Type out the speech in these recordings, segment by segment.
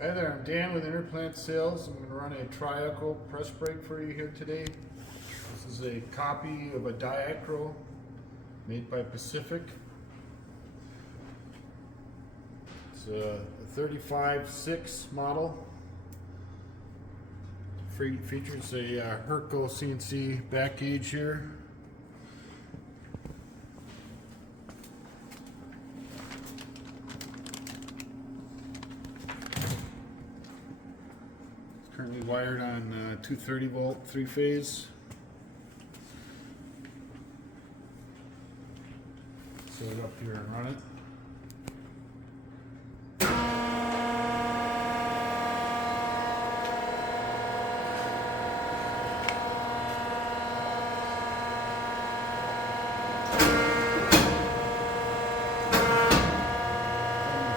Hi there, I'm Dan with Interplant Sales. I'm going to run a Tri-Echo press brake for you here today. This is a copy of a Diacro made by Pacific. It's a 35.6 model. Features a Herco CNC back gauge here. Currently wired on 230 volt 3-phase. Set it up here and run it.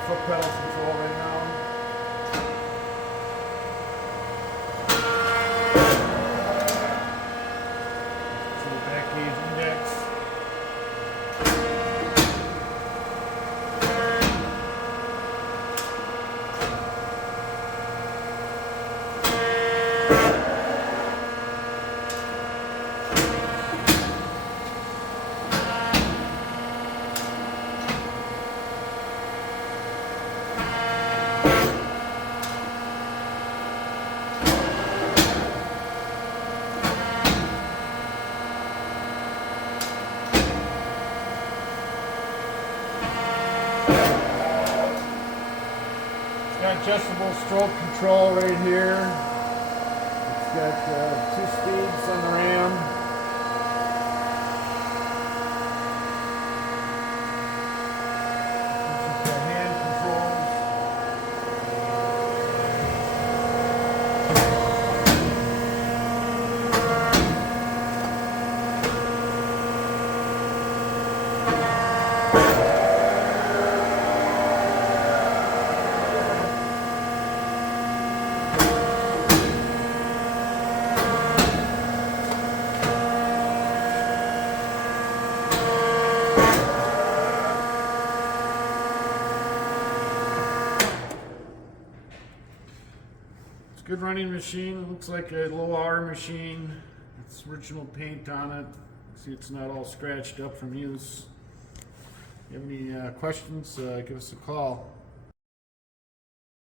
Foot pedal control right now. Back gauge index. Got adjustable stroke control right here. It's got 2 speeds on the RAM. It's got hand controls. Good running machine. Looks like a low hour machine. It's original paint on it. See, it's not all scratched up from use. If you have any questions, give us a call.